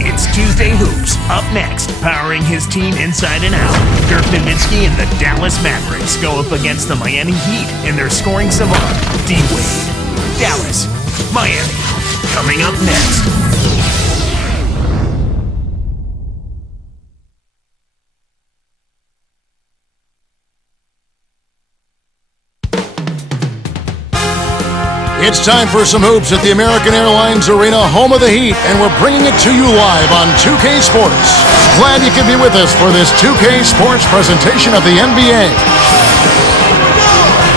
It's Tuesday Hoops. Up next, powering his team inside and out, Dirk Nowitzki and the Dallas Mavericks go up against the Miami Heat and their scoring savant, D-Wade. Dallas, Miami, coming up next. It's time for some hoops at the American Airlines Arena, home of the Heat, and we're bringing it to you live on 2K Sports. Glad you could be with us for this 2K Sports presentation of the NBA.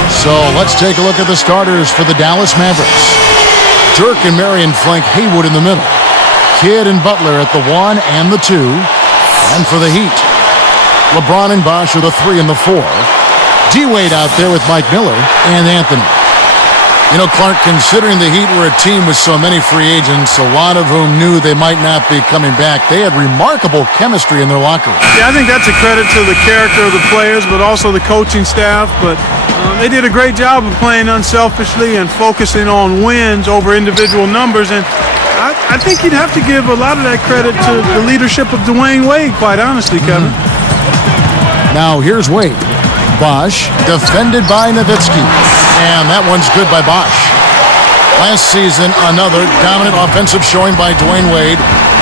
So let's take a look at the starters for the Dallas Mavericks. Dirk and Marion flank Haywood in the middle. Kidd and Butler at the 1 and the 2. And for the Heat, LeBron and Bosh are the 3 and the 4. D-Wade out there with Mike Miller and Anthony. You know, Clark, considering the Heat were a team with so many free agents, a lot of whom knew they might not be coming back, they had remarkable chemistry in their locker room. Yeah, I think that's a credit to the character of the players, but also the coaching staff. But they did a great job of playing unselfishly and focusing on wins over individual numbers. And I think you'd have to give a lot of that credit to the leadership of Dwayne Wade, quite honestly, Kevin. Now, here's Wade. Bosh, defended by Nowitzki. And that one's good by Bosh. Last season, another dominant offensive showing by Dwayne Wade.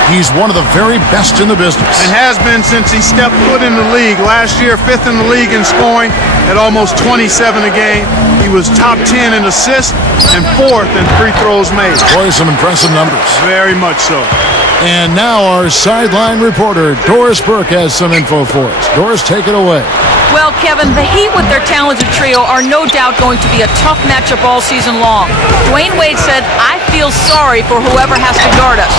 He's one of the very best in the business. And has been since he stepped foot in the league. Last year, 5th in the league in scoring at almost 27 a game. He was top 10 in assists and 4th in free throws made. Boy, some impressive numbers. Very much so. And now our sideline reporter, Doris Burke, has some info for us. Doris, take it away. Well, Kevin, the Heat with their talented trio are no doubt going to be a tough matchup all season long. Dwayne Wade said, "I feel sorry for whoever has to guard us."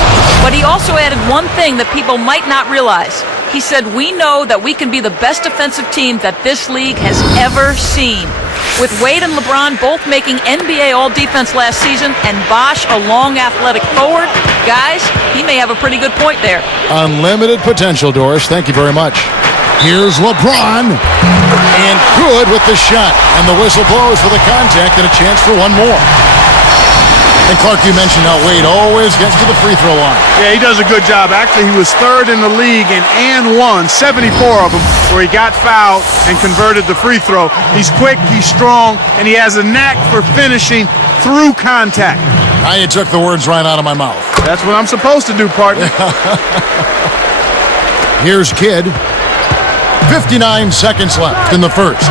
But he also added one thing that people might not realize. He said, "We know that we can be the best defensive team that this league has ever seen." With Wade and LeBron both making NBA All-Defense last season and Bosh a long athletic forward, guys, he may have a pretty good point there. Unlimited potential, Doris. Thank you very much. Here's LeBron. And good with the shot. And the whistle blows for the contact and a chance for one more. And Clark, you mentioned how Wade always gets to the free throw line. Yeah, he does a good job. Actually, he was 3rd in the league in and one, 74 of them, where he got fouled and converted the free throw. He's quick, he's strong, and he has a knack for finishing through contact. Now you took the words right out of my mouth. That's what I'm supposed to do, partner. Here's Kidd. 59 seconds left in the first.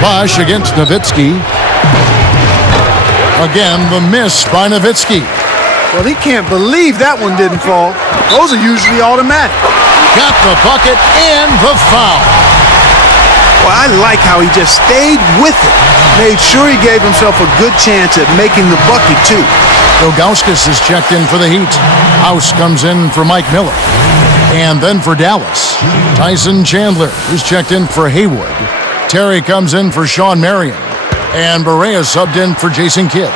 Bosh against Nowitzki. Again, the miss by Nowitzki. Well, he can't believe that one didn't fall. Those are usually automatic. Got the bucket and the foul. Well, I like how he just stayed with it. Made sure he gave himself a good chance at making the bucket, too. Ilgauskas is checked in for the Heat. House comes in for Mike Miller. And then for Dallas, Tyson Chandler is checked in for Haywood. Terry comes in for Sean Marion. And Barea subbed in for Jason Kidd.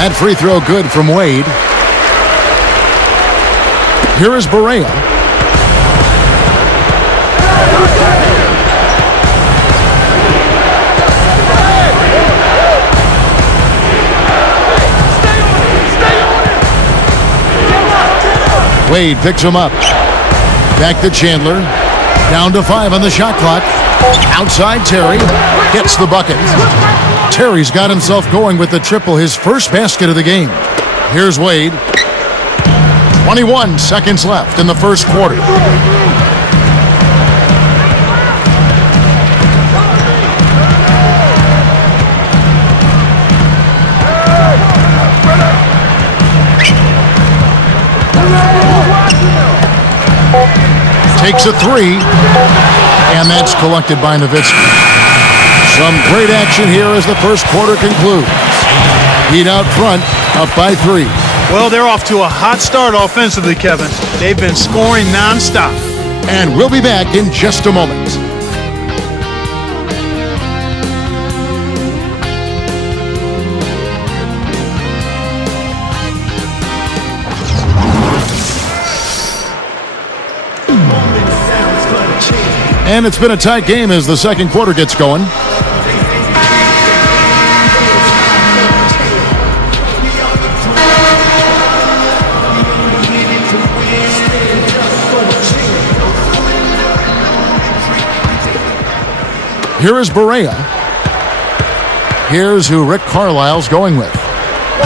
That free throw good from Wade. Here is Barea. Wade picks him up. Back to Chandler. Down to 5 on the shot clock. Outside Terry. Gets the bucket. Terry's got himself going with the triple, his first basket of the game. Here's Wade. 21 seconds left in the first quarter. Takes a 3, and that's collected by Nowitzki. Some great action here as the first quarter concludes. Heat out front, up by 3. Well, they're off to a hot start offensively, Kevin. They've been scoring nonstop. And we'll be back in just a moment. And it's been a tight game as the second quarter gets going. Here is Barea. Here's who Rick Carlisle's going with.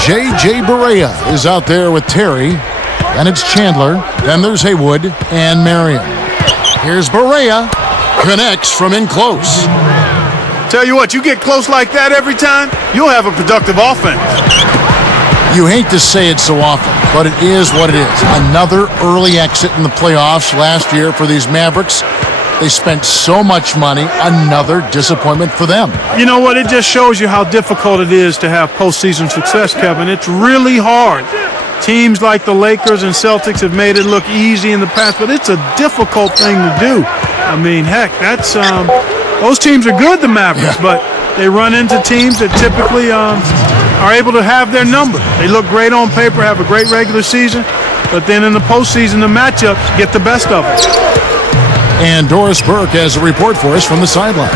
J.J. Barea is out there with Terry. Then it's Chandler. Then there's Haywood and Marion. Here's Barea. Connects from in close. Tell you what, you get close like that every time, you'll have a productive offense. You hate to say it so often, but it is what it is. Another early exit in the playoffs last year for these Mavericks. They spent so much money. Another disappointment for them. You know what? It just shows you how difficult it is to have postseason success, Kevin. It's really hard. Teams like the Lakers and Celtics have made it look easy in the past, but it's a difficult thing to do. I mean, heck, that's those teams are good, the Mavericks, but they run into teams that typically are able to have their number. They look great on paper, have a great regular season, but then in the postseason, the matchups get the best of them. And Doris Burke has a report for us from the sideline.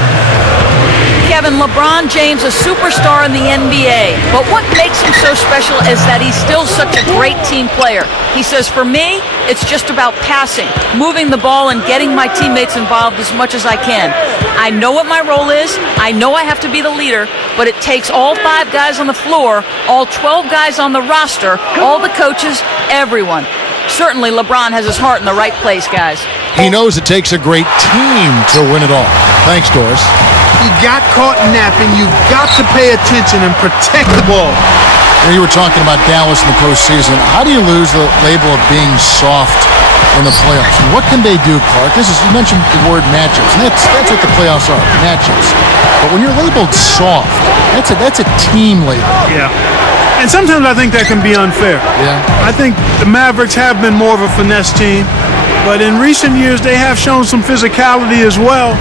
Kevin, LeBron James, a superstar in the NBA. But what makes him so special is that he's still such a great team player. He says, for me, it's just about passing, moving the ball, and getting my teammates involved as much as I can. I know what my role is. I know I have to be the leader, but it takes all 5 guys on the floor, all 12 guys on the roster, all the coaches, everyone. Certainly, LeBron has his heart in the right place, guys. He knows it takes a great team to win it all. Thanks, Doris. He got caught napping. You've got to pay attention and protect the ball. And you were talking about Dallas in the postseason. How do you lose the label of being soft in the playoffs? And what can they do, Clark? You mentioned the word matchups, and that's what the playoffs are, matchups. But when you're labeled soft, that's a team label. Yeah. And sometimes I think that can be unfair. Yeah. I think the Mavericks have been more of a finesse team, but in recent years they have shown some physicality as well.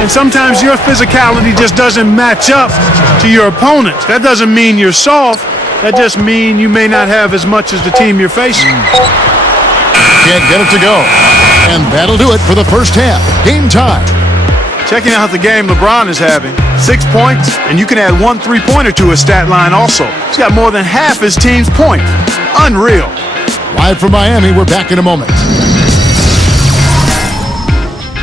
And sometimes your physicality just doesn't match up to your opponents. That doesn't mean you're soft. That just means you may not have as much as the team you're facing. Can't get it to go. And that'll do it for the first half. Game time. Checking out the game LeBron is having. 6 points, and you can add 1 3-pointer to his stat line also. He's got more than half his team's points. Unreal. Live from Miami, we're back in a moment.